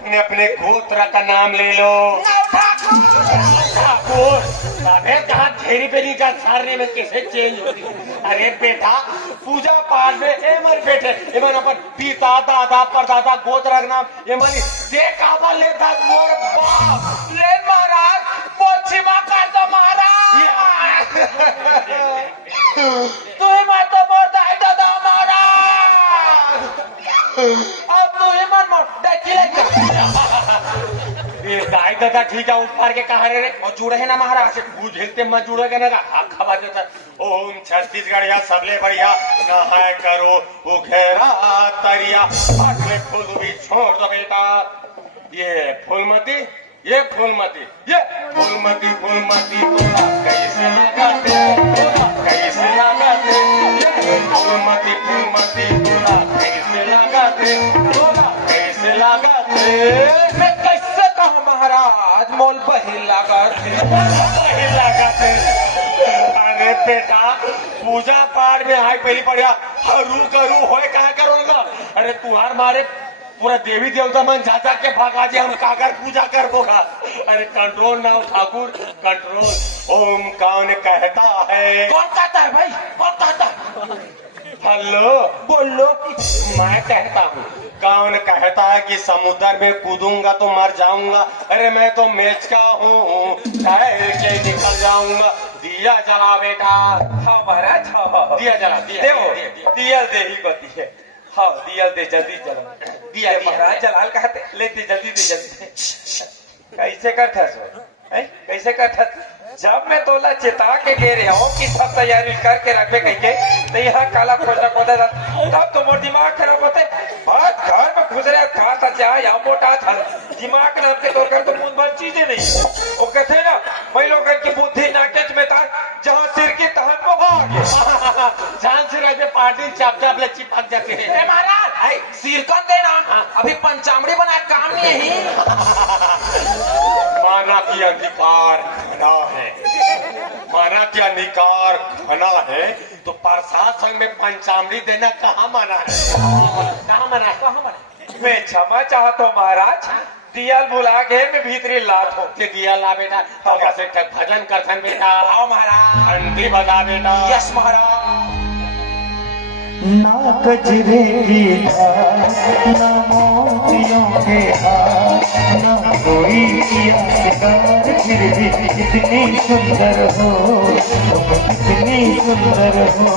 अपने अपने गोत्र का नाम ले लो। ठाकुर अबे कहा घेरी बेरी का सारने में कैसे चेंज होती है? अरे बेटा पूजा पाठ में एमन बेटे एमन अपन पिता दादा परदादा गोत्र का नाम एमन देखा लेता मोर बाप ले महाराज पोछिमा कर दो महाराज तुम्हें मत तो मोर दाई दादा महाराज अब तुम्हें मन मोर देखी ये दाई दादा ठीक है उस पार के कहा रे और जुड़े है ना महाराज से पूछ हिलते मत जुड़ेगा ना खबर देता ओम छत्तीसगढ़ या सबले बढ़िया नहाए करो वो घेरा तरिया अगले फूल भी छोड़ दो बेटा ये फूलमती तोरा कैसे लगाते ये फूलमती तोरा कैसे लगाते मैं कैसे कहूँ महाराज मोल बही लगाते अरे बेटा पूजा पाठ में हाई पहली पढ़िया हरू करू होए कहा करो अरे तुहार मारे पूरा देवी देवता मन जाता के भागा जी हम काकर पूजा कर बोगा अरे कंट्रोल ना ठाकुर कंट्रोल ओम कौन कहता है भाई कौन कहता हेलो बोलो मैं कहता हूँ कौन कहता है कि समुद्र में कूदूंगा तो मर जाऊंगा अरे मैं तो मेच का हूँ तैर के निकल जाऊंगा दिया जला बेटा हाँ महाराज हाँ दिया जला दिया दे ही बती है हाँ दिया दे जल्दी जला दिया महाराज जलाल कहते लेते जल्दी कैसे करता कैसे करता जब मैं तोला चिता के गे रहा हूँ कि सब तैयारी करके रखे कहीं के तो यहाँ काला खोजा खोदा था तब तो मोर दिमाग खराब होते बात घर में घुस रहे कहा था चाहे यहाँ मोटा था दिमाग नाम के तौर पर तो मुंह भर चीजें नहीं वो कहते ना वही लोग की बुद्धि नाकेच में था जहाँ सिर की तहन को जहाँ सिर ऐसे पार्टी चापचा अपने चिपक जाते हैं महाराज सिर कौन देना अभी पंचामड़ी बना काम नहीं है माना की अधिकार घना है माना की अधिकार घना है तो प्रशासन में पंचामड़ी देना कहाँ माना है मैं क्षमा चाहता हूँ महाराज दियल बुला के मैं भीतरी लात हो के दिया ला बेटा से भजन करथन बेटा आओ महाराज घंटी बजा बेटा यस महाराज ना कजरे की धार ना मोतियों के हार ना कोई किया शिकार फिर भी कितनी सुंदर हो तुम कितनी सुंदर हो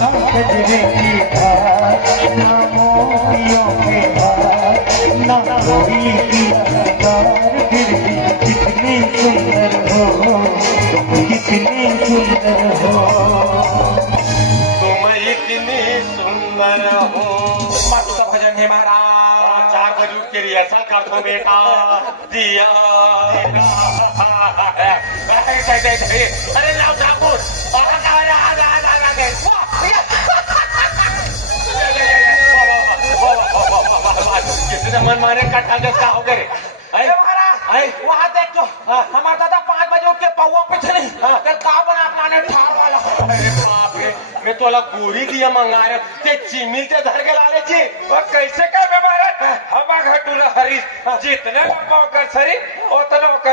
ना कजरे की धार ना मोतियों के हार ना कोई किया शिकार फिर भी कितनी सुंदर हो तुम कितनी सुंदर हो इतनी सुंदर हो मस्त भजन है महाराज 4 बजे उठ के रिहर्सल कर दो बेटा दिया अरे लाओ ठाकुर किसी ने मन मारे कट का हो गए वहाँ देख तो हमारा दादा 5 बजे उठ के पौवा पे चले का बना अपना ठार वाला अरे बाप रे मैं तो अलग गोरी दिया मंगा रहे ते चिमिल ते धर के लाले छी और कैसे कर महाराज हम घटूला हरीश जितने लंबा कर सरी उतना